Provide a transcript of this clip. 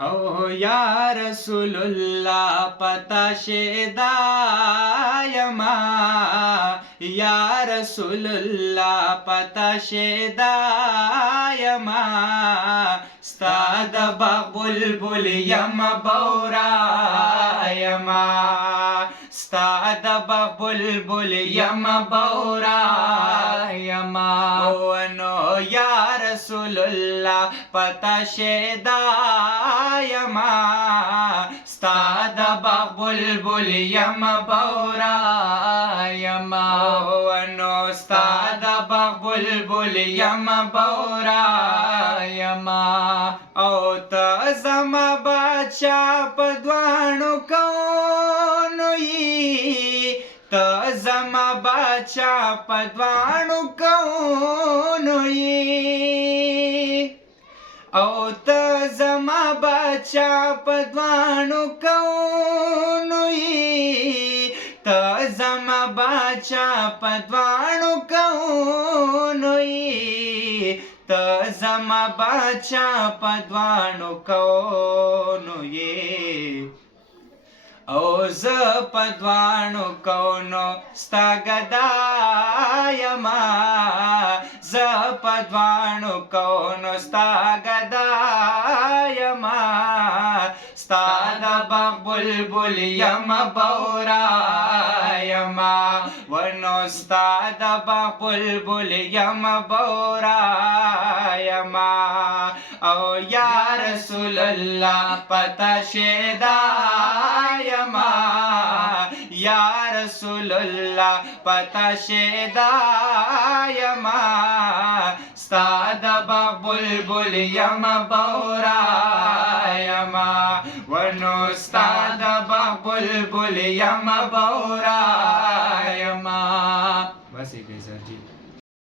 او یا رسول الله پتا شیدایما یا رسول الله پتا شیدایما ستاد باغ بلبل یم بورایما ستاد باغ بلبل یم بورایما او نو یا رسول الله پتا شیدایما ستاد باغ بلبل یم بورایما او نو ستاد باغ بلبل یم بورایما او ته زما بچا په دوانو کونو یی ته زما بچا په دوانو کونو یی او ته زما بچا په دوانو کونو یی ته زما بچا په دوانو کونو یی ته زما بچا په دوانو کونو یی او زه په دوانو کونو ستا ګدا یما زه په دوانو کونو ستا ګدا یما ستا د باغ بلبل یم بورایما ونو ستا د باغ بلبل یم بورایما او یا رسول الله پتا شیدایما یا رسول الله پتا شیدایما ستا د باغ بلبل یم بورایما ونو ستا د باغ بلبل یم بورایما بس یې سر جی